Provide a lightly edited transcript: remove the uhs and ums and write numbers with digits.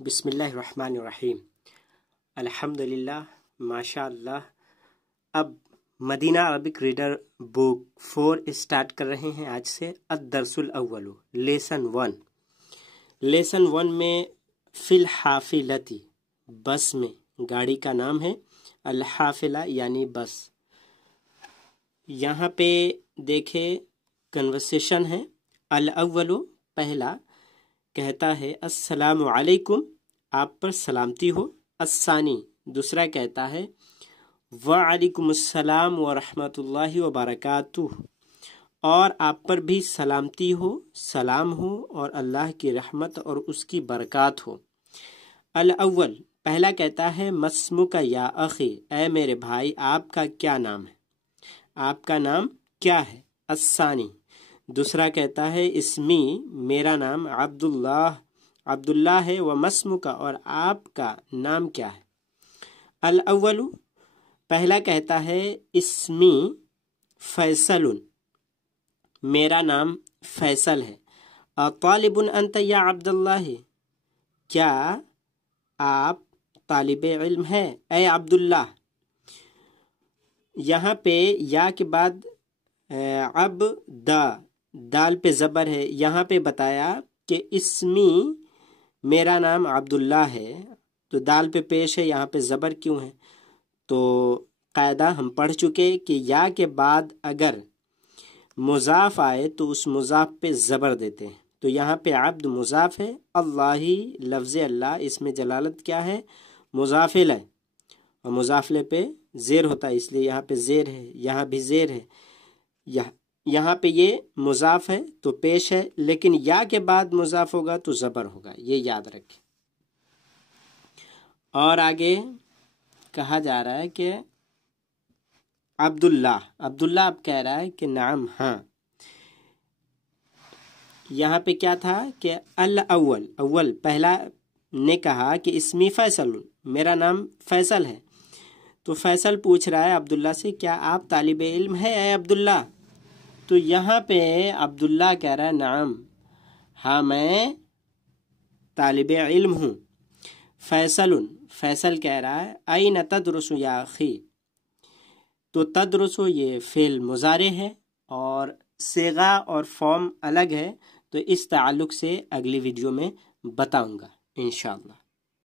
बिस्मिल्लाहिर्रहमानिर्रहीम। अल्हम्दुलिल्लाह, माशाअल्लाह। अब Madina Arabic reader book 4 start कर रहे हैं आज से। अद-दर्सुल अव्वल, लेसन 1। लेसन 1 में फिल हाफिलती, बस में, गाड़ी का नाम है। अल हाफिला यानी बस। यहाँ पे देखे कन्वर्सेशन है। अल अव्वलु, पहला कहता है अस्सलामु अलैकुम, आप पर सलामती हो। अस्सानी, दूसरा कहता है वालेकुमुस्सलाम व रहमतुल्लाहि व बरकातुहू, और आप पर भी सलामती हो, सलाम हो और अल्लाह की रहमत और उसकी बरकत हो। अल अव्वल, पहला कहता है मस्मुका या अखी, ऐ मेरे भाई आपका क्या नाम है, आपका नाम क्या है। अस्सानी, दूसरा कहता है इस्मी, मेरा नाम अब्दुल्लाह है। व मस्मुका, और आपका नाम क्या है। अल अव्वलु, पहला कहता है इस्मी फैसलुन, मेरा नाम फैसल है। अतालिबुन अंत या अब्दुल्लाह, क्या आप तालिबे इल्म है ऐ अब्दुल्लाह। यहाँ पे या के बाद अब दाल पे ज़बर है। यहाँ पे बताया कि इस्मी, मेरा नाम अब्दुल्लाह है, तो दाल पे पेश है, यहाँ पे ज़बर क्यों है। तो कायदा हम पढ़ चुके कि या के बाद अगर मुज़ाफ़ आए तो उस मुज़ाफ़ पे ज़बर देते हैं। तो यहाँ पे अब्द मुज़ाफ़ है, अल्लाही लफ्ज़ अल्लाह, इसमें जलालत क्या है, मुज़ाफ़िल है, और मुज़ाफ़िले पे ज़ेर होता है, इसलिए यहाँ पे ज़ेर है, यहाँ भी ज़ेर है। यहाँ पे ये मुज़ाफ़ है तो पेश है, लेकिन या के बाद मुज़ाफ़ होगा तो ज़बर होगा, ये याद रखें। और आगे कहा जा रहा है कि अब्दुल्लाह अब कह रहा है कि नाम, हाँ। यहाँ पे क्या था कि अल अव्वल पहला ने कहा कि इस्मी फैसल, मेरा नाम फैसल है। तो फैसल पूछ रहा है अब्दुल्ला से, क्या आप तालिबे इल्म है ऐ अब्दुल्ला। तो यहाँ पे अब्दुल्ला कह रहा है नाम, हाँ मैं तालिबे इल्म हूँ। फैसल कह रहा है ऐन तदरुसु या अखी। तो तदरुसु ये फेल मुजारे है और सेगा और फॉर्म अलग है, तो इस ताल्लुक से अगली वीडियो में बताऊंगा इंशाअल्लाह।